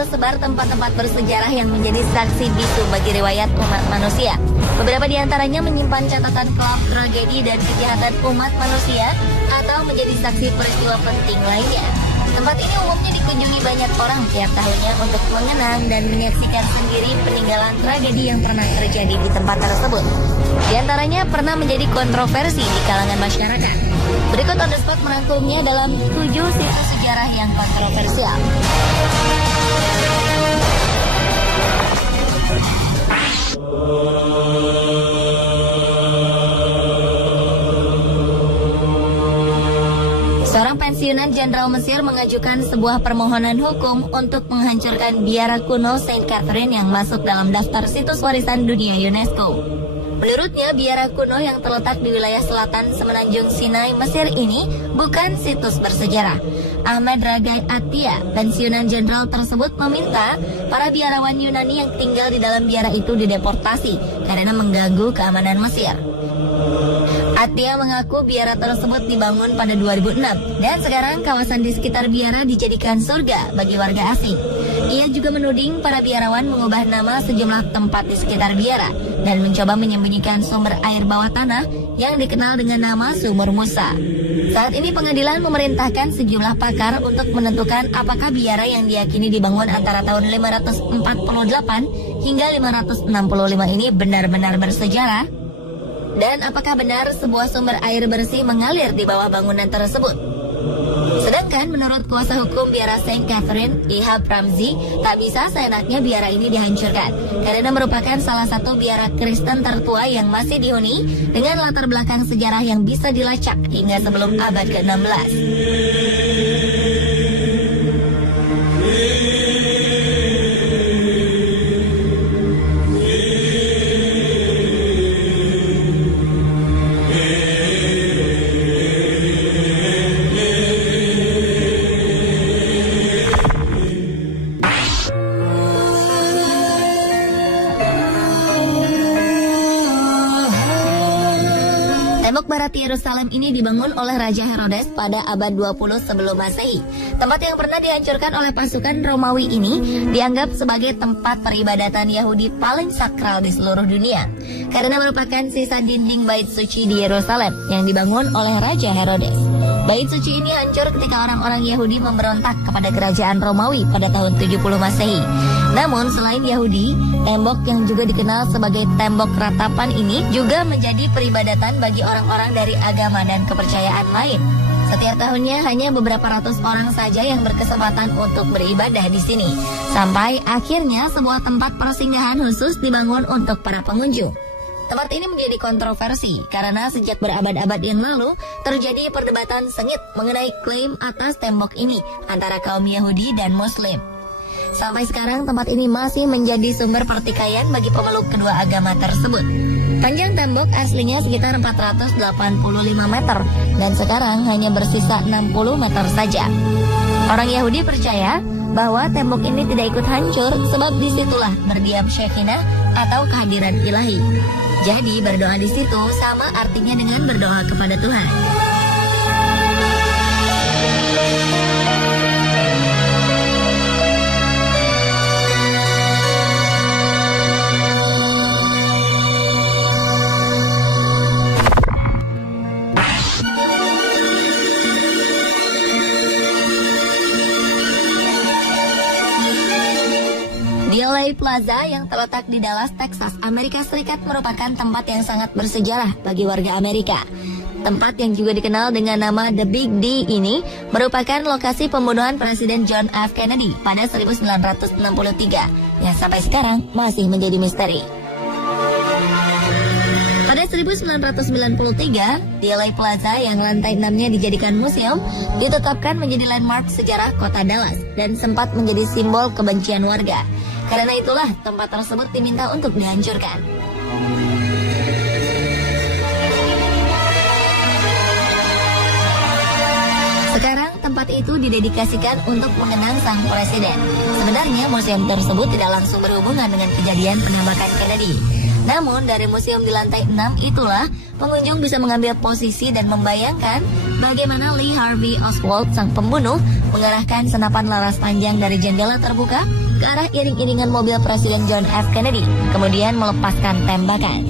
tersebar tempat-tempat bersejarah yang menjadi saksi bisu bagi riwayat umat manusia. Beberapa di antaranya menyimpan catatan kelam tragedi dan kejahatan umat manusia atau menjadi saksi peristiwa penting lainnya. Tempat ini umumnya dikunjungi banyak orang tiap tahunnya untuk mengenang dan menyaksikan sendiri peninggalan tragedi yang pernah terjadi di tempat tersebut. Di antaranya pernah menjadi kontroversi di kalangan masyarakat. Berikut On The Spot merangkumnya dalam 7 situs sejarah yang kontroversial. Seorang pensiunan jenderal Mesir mengajukan sebuah permohonan hukum untuk menghancurkan biara kuno Saint Catherine yang masuk dalam daftar situs warisan dunia UNESCO. Menurutnya, biara kuno yang terletak di wilayah selatan semenanjung Sinai, Mesir ini bukan situs bersejarah. Ahmed Ragai Attia, pensiunan jenderal tersebut, meminta para biarawan Yunani yang tinggal di dalam biara itu dideportasi karena mengganggu keamanan Mesir. Attia mengaku biara tersebut dibangun pada 2006 dan sekarang kawasan di sekitar biara dijadikan surga bagi warga asing. Ia juga menuding para biarawan mengubah nama sejumlah tempat di sekitar biara dan mencoba menyembunyikan sumber air bawah tanah yang dikenal dengan nama Sumur Musa. Saat ini pengadilan memerintahkan sejumlah pakar untuk menentukan apakah biara yang diyakini dibangun antara tahun 548 hingga 565 ini benar-benar bersejarah dan apakah benar sebuah sumber air bersih mengalir di bawah bangunan tersebut. Sedangkan menurut kuasa hukum biara Saint Catherine, Ihab Ramzi, tak bisa seenaknya biara ini dihancurkan karena merupakan salah satu biara Kristen tertua yang masih dihuni dengan latar belakang sejarah yang bisa dilacak hingga sebelum abad ke-16. Tembok Barat Yerusalem ini dibangun oleh Raja Herodes pada abad 20 sebelum Masehi. Tempat yang pernah dihancurkan oleh pasukan Romawi ini dianggap sebagai tempat peribadatan Yahudi paling sakral di seluruh dunia karena merupakan sisa dinding bait suci di Yerusalem yang dibangun oleh Raja Herodes. Bait suci ini hancur ketika orang-orang Yahudi memberontak kepada kerajaan Romawi pada tahun 70 Masehi. Namun selain Yahudi, tembok yang juga dikenal sebagai tembok ratapan ini juga menjadi peribadatan bagi orang-orang dari agama dan kepercayaan lain. Setiap tahunnya hanya beberapa ratus orang saja yang berkesempatan untuk beribadah di sini. Sampai akhirnya sebuah tempat persinggahan khusus dibangun untuk para pengunjung. Tempat ini menjadi kontroversi karena sejak berabad-abad yang lalu terjadi perdebatan sengit mengenai klaim atas tembok ini antara kaum Yahudi dan Muslim. Sampai sekarang tempat ini masih menjadi sumber pertikaian bagi pemeluk kedua agama tersebut. Panjang tembok aslinya sekitar 485 meter dan sekarang hanya bersisa 60 meter saja. Orang Yahudi percaya bahwa tembok ini tidak ikut hancur sebab disitulah berdiam Shekinah atau kehadiran ilahi. Jadi berdoa di situ sama artinya dengan berdoa kepada Tuhan. LA Plaza yang terletak di Dallas, Texas, Amerika Serikat merupakan tempat yang sangat bersejarah bagi warga Amerika. Tempat yang juga dikenal dengan nama The Big D ini merupakan lokasi pembunuhan Presiden John F. Kennedy pada 1963 yang sampai sekarang masih menjadi misteri. Pada 1993, di LA Plaza yang lantai 6-nya dijadikan museum, ditetapkan menjadi landmark sejarah kota Dallas dan sempat menjadi simbol kebencian warga. Karena itulah tempat tersebut diminta untuk dihancurkan. Sekarang tempat itu didedikasikan untuk mengenang sang presiden. Sebenarnya museum tersebut tidak langsung berhubungan dengan kejadian penembakan Kennedy. Namun dari museum di lantai 6 itulah pengunjung bisa mengambil posisi dan membayangkan bagaimana Lee Harvey Oswald, sang pembunuh, mengarahkan senapan laras panjang dari jendela terbuka ke arah iring-iringan mobil Presiden John F. Kennedy, kemudian melepaskan tembakan.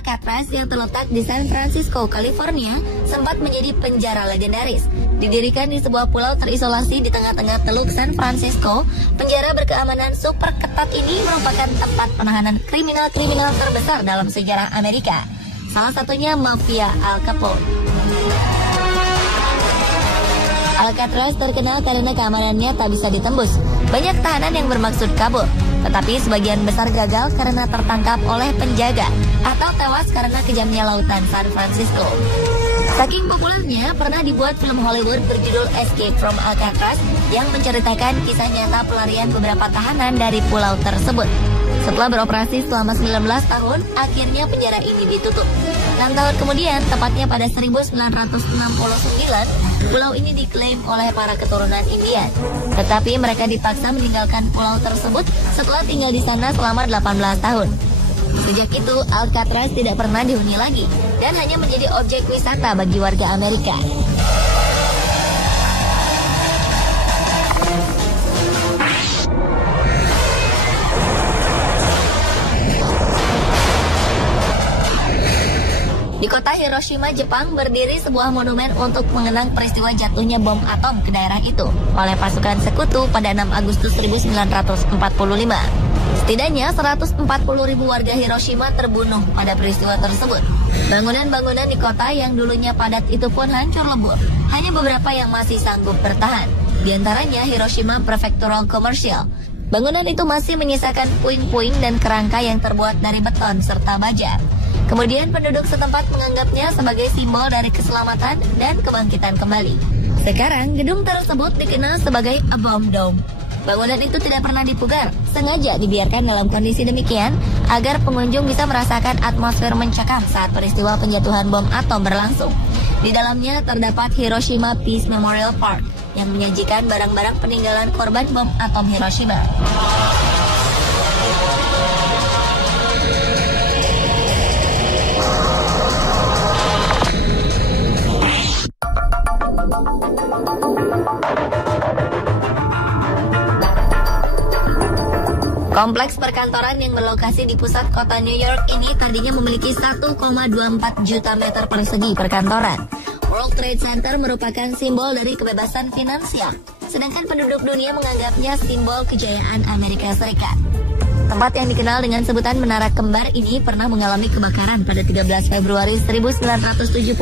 Alcatraz yang terletak di San Francisco, California, sempat menjadi penjara legendaris. Didirikan di sebuah pulau terisolasi di tengah-tengah Teluk San Francisco, penjara berkeamanan super ketat ini merupakan tempat penahanan kriminal-kriminal terbesar dalam sejarah Amerika. Salah satunya mafia Al Capone. Alcatraz terkenal karena keamanannya tak bisa ditembus. Banyak tahanan yang bermaksud kabur, tetapi sebagian besar gagal karena tertangkap oleh penjaga atau tewas karena kejamnya lautan San Francisco. Saking populernya, pernah dibuat film Hollywood berjudul Escape from Alcatraz yang menceritakan kisah nyata pelarian beberapa tahanan dari pulau tersebut. Setelah beroperasi selama 19 tahun, akhirnya penjara ini ditutup. 6 tahun kemudian, tepatnya pada 1969, pulau ini diklaim oleh para keturunan Indian. Tetapi mereka dipaksa meninggalkan pulau tersebut setelah tinggal di sana selama 18 tahun. Sejak itu, Alcatraz tidak pernah dihuni lagi dan hanya menjadi objek wisata bagi warga Amerika. Di kota Hiroshima, Jepang, berdiri sebuah monumen untuk mengenang peristiwa jatuhnya bom atom ke daerah itu oleh pasukan sekutu pada 6 Agustus 1945. Setidaknya 140.000 warga Hiroshima terbunuh pada peristiwa tersebut. Bangunan-bangunan di kota yang dulunya padat itu pun hancur lebur. Hanya beberapa yang masih sanggup bertahan. Di antaranya Hiroshima Prefectural Commercial. Bangunan itu masih menyisakan puing-puing dan kerangka yang terbuat dari beton serta baja. Kemudian penduduk setempat menganggapnya sebagai simbol dari keselamatan dan kebangkitan kembali. Sekarang, gedung tersebut dikenal sebagai A Bomb Dome. Bangunan itu tidak pernah dipugar, sengaja dibiarkan dalam kondisi demikian agar pengunjung bisa merasakan atmosfer mencekam saat peristiwa penjatuhan bom atom berlangsung. Di dalamnya terdapat Hiroshima Peace Memorial Park yang menyajikan barang-barang peninggalan korban bom atom Hiroshima. Kompleks perkantoran yang berlokasi di pusat kota New York ini tadinya memiliki 1,24 juta meter persegi perkantoran. World Trade Center merupakan simbol dari kebebasan finansial, sedangkan penduduk dunia menganggapnya simbol kejayaan Amerika Serikat. Tempat yang dikenal dengan sebutan Menara Kembar ini pernah mengalami kebakaran pada 13 Februari 1975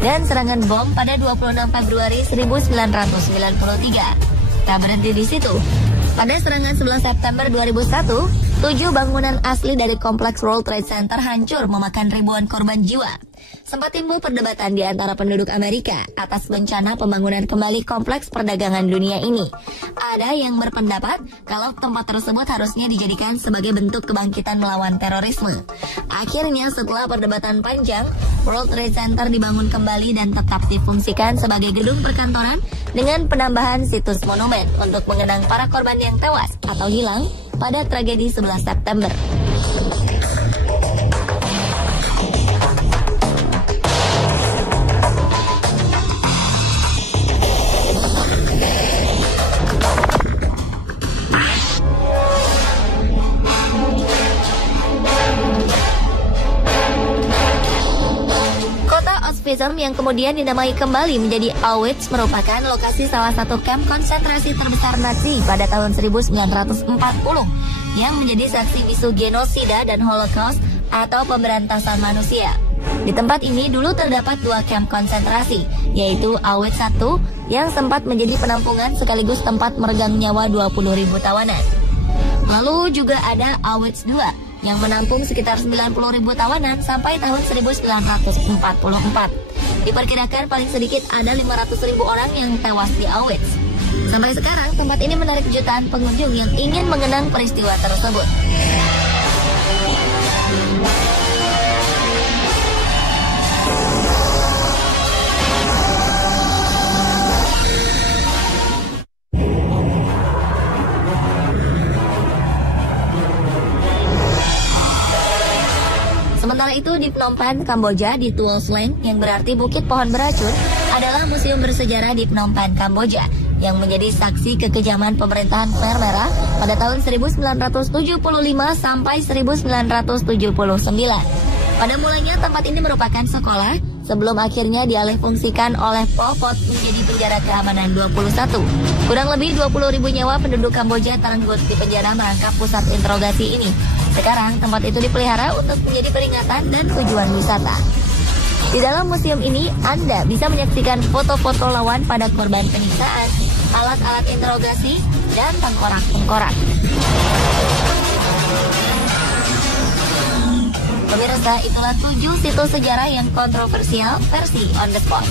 dan serangan bom pada 26 Februari 1993. Tak berhenti di situ. Pada serangan 11 September 2001, 7 bangunan asli dari kompleks World Trade Center hancur memakan ribuan korban jiwa. Sempat timbul perdebatan di antara penduduk Amerika atas bencana pembangunan kembali kompleks perdagangan dunia ini. Ada yang berpendapat kalau tempat tersebut harusnya dijadikan sebagai bentuk kebangkitan melawan terorisme. Akhirnya setelah perdebatan panjang, World Trade Center dibangun kembali dan tetap difungsikan sebagai gedung perkantoran dengan penambahan situs monumen untuk mengenang para korban yang tewas atau hilang pada tragedi 11 September. Yang kemudian dinamai kembali menjadi Auschwitz merupakan lokasi salah satu kamp konsentrasi terbesar Nazi pada tahun 1940 yang menjadi saksi bisu genosida dan Holocaust atau pemberantasan manusia. Di tempat ini dulu terdapat 2 kamp konsentrasi, yaitu Auschwitz I yang sempat menjadi penampungan sekaligus tempat meregang nyawa 20.000 tawanan. Lalu juga ada Auschwitz II yang menampung sekitar 90.000 tawanan sampai tahun 1944. Diperkirakan paling sedikit ada 500.000 orang yang tewas di Auschwitz. Sampai sekarang, tempat ini menarik jutaan pengunjung yang ingin mengenang peristiwa tersebut. Sementara itu di Phnom Penh, Kamboja, di Tuol Sleng yang berarti Bukit Pohon Beracun adalah museum bersejarah di Phnom Penh, Kamboja yang menjadi saksi kekejaman pemerintahan Khmer Merah pada tahun 1975 sampai 1979. Pada mulanya tempat ini merupakan sekolah sebelum akhirnya dialihfungsikan oleh Pol Pot menjadi penjara keamanan 21. Kurang lebih 20.000 nyawa penduduk Kamboja terenggut di penjara merangkap pusat interogasi ini. Sekarang tempat itu dipelihara untuk menjadi peringatan dan tujuan wisata. Di dalam museum ini Anda bisa menyaksikan foto-foto lawan pada korban penyiksaan, alat-alat interogasi, dan tengkorak-tengkorak. Pemirsa, itulah 7 situs sejarah yang kontroversial versi On The Spot.